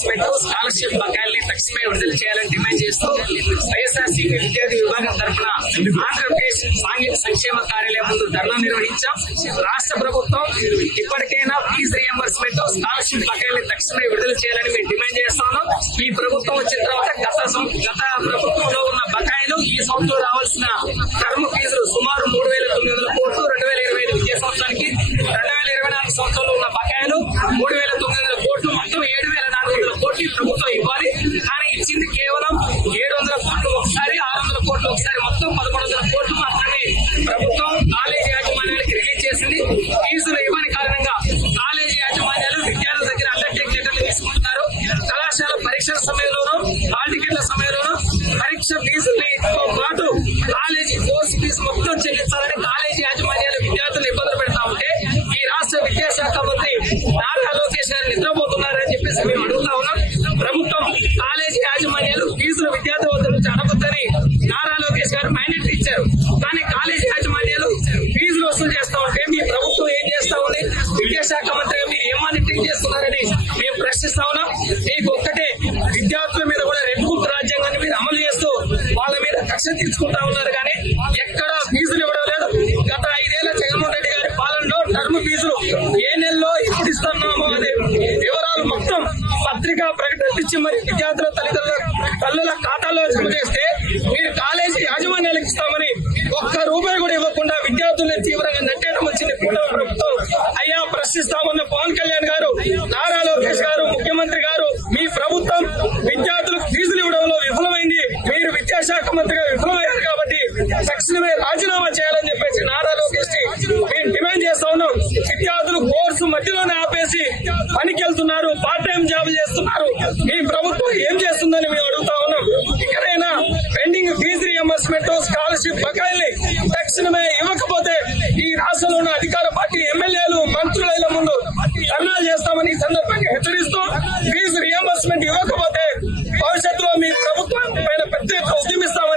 Reimbursement scholarship బకాయిల్ని తక్షణమే విడుదల చేయాలని డిమాండ్ చేస్తూ వైఎస్ఆర్సీపీ విద్యార్థి విభాగం తరఫున ఆంధ్రప్రదేశ్ సాంఘిక సంక్షేమ కార్యాలయం ముందు ధర్నా నిర్వహించాం. రాష్ట్ర ప్రభుత్వం ఇప్పటికైనా ఫీజు రియంబర్స్మెంట్ స్కాలర్షిప్ బకాయిల్ని తక్షణమే విడుదల చేయాలని మేము డిమాండ్ చేస్తున్నాం. ఈ ప్రభుత్వం వచ్చిన తర్వాత గత సం- గత ప్రభుత్వంలో ఉన్న బకాయిలు ఈ సంవత్సరం రావాల్సిన టర్మ్ ఫీజులు సుమారు మూడు వేల తొమ్మిది వందల కోట్లు రెండు వేల ఇరవై ఐదు విద్యా సంవత్సరానికి రెండు వేల ఇరవై నాలుగు సంవత్సరంలో ఉన్న బకాయిలు మూడు వేల తొమ్మిది నాలుగు ప్రభుత్వం ఇవ్వాలి. కానీ ఇచ్చింది కేవలం ఏడు వందల కోట్లు ఒకసారి ఆరు వందల కోట్లు ఒకసారి మొత్తం పదకొండు వందల కోట్లు మాత్రమే ప్రభుత్వం కాలేజీ యాజమాన్యానికి రిలీజ్ చేసింది. ఫీజులు ఇవ్వని కారణంగా కాలేజీ యాజమాన్యాలు విద్యార్థుల దగ్గర అండర్టేక్ లెటర్లు తీసుకుంటున్నారు. కళాశాల పరీక్షల సమయంలోనూ హాల్ టికెట్ల సమయంలోనూ పరీక్ష ఫీజులతో పాటు కాలేజీ కోర్సు ఫీజు మొత్తం చెల్లించాలని కాలేజీ యాజమాన్యాలు విద్యార్థులు ఇబ్బందులు పెడతా ఉంటే ఈ రాష్ట్ర విద్యాశాఖ మంత్రి నారా లోకేష్ గారు నిద్రపో ఫీజులు విద్యార్థి వద్ద నుంచి నారా లోకేష్ గారు మైండెట్ ఇచ్చారు. కానీ కాలేజీ యాజమాన్యాలు ఫీజులు వసూలు చేస్తా ఉంటే మీ ప్రభుత్వం ఏం చేస్తా ఉంది? విద్యాశాఖ మంత్రిగా మీరు ఏం మానిటరింగ్ చేస్తున్నారని మేము ప్రశ్నిస్తా ఉన్నాం. మీకు ఒక్కటే విద్యార్థుల మీద కూడా రెడ్ బుక్ రాజ్యాంగాన్ని మీరు అమలు చేస్తూ వాళ్ళ మీద కక్ష తీర్చుకుంటా ఉన్నారు. కానీ ఎక్కడ ఫీజులు ఇవ్వడం లేదు. గత ఐదేళ్ళ జగన్మోహన్ రెడ్డి గారి పాలనలో టర్మ్ ఫీజులు ఏ నెలలో ఇప్పుడు ఇస్తున్నామో అనే వివరాలు మొత్తం పత్రికా ప్రకటన ఇచ్చి మరి విద్యార్థుల తల్లిదండ్రుల తల్లుల ఖాతాలో జమ చేస్తే మీరు కాలేజీ యాజమాన్యాలకు ఇస్తామని ఒక్క రూపాయి కూడా ఇవ్వకుండా విద్యార్థుల్ని తీవ్రంగా నెట్టేయడం వచ్చింది కూటమి ప్రభుత్వం. అయ్యా ప్రశ్నిస్తామన్న పవన్ కళ్యాణ్ గారు నారా లోకేష్ గారు ముఖ్యమంత్రి గారు మీ ప్రభుత్వం విద్యార్థులకు ఫీజులు ఇవ్వడంలో విఫలమైంది. మీరు విద్యాశాఖ మంత్రిగా విఫలమయ్యారు కాబట్టి తక్షణమే రాజీనామా చేయాలని చెప్పేసి నారా లోకేష్ మేము డిమాండ్ చేస్తా ఉన్నాం. విద్యార్థులు కోర్సు మధ్యలోనే ఆపేసి పనికి వెళ్తున్నారు పార్ట్ టైం జాబ్ చేస్తున్నారు. మీ ప్రభుత్వం ఏం చేస్తుందని మేము అడుగుతా ఉన్నాం? ఇక్కడైనా పెండింగ్ ఫీజు రియంబర్స్మెంట్ స్కాలర్షిప్ బకాయిల్ని తక్షణమే ఇవ్వకపోతే ఈ రాష్ట్రంలో ఉన్న అధికార పార్టీ ఎమ్మెల్యేలు మంత్రుల ముందు ధర్నాలు చేస్తామని ఈ సందర్భంగా హెచ్చరిస్తూ ఫీజు రియంబర్స్మెంట్ ఇవ్వకపోతే భవిష్యత్తులో మీ ప్రభుత్వం పైన పెద్ద ఉద్యమిస్తాం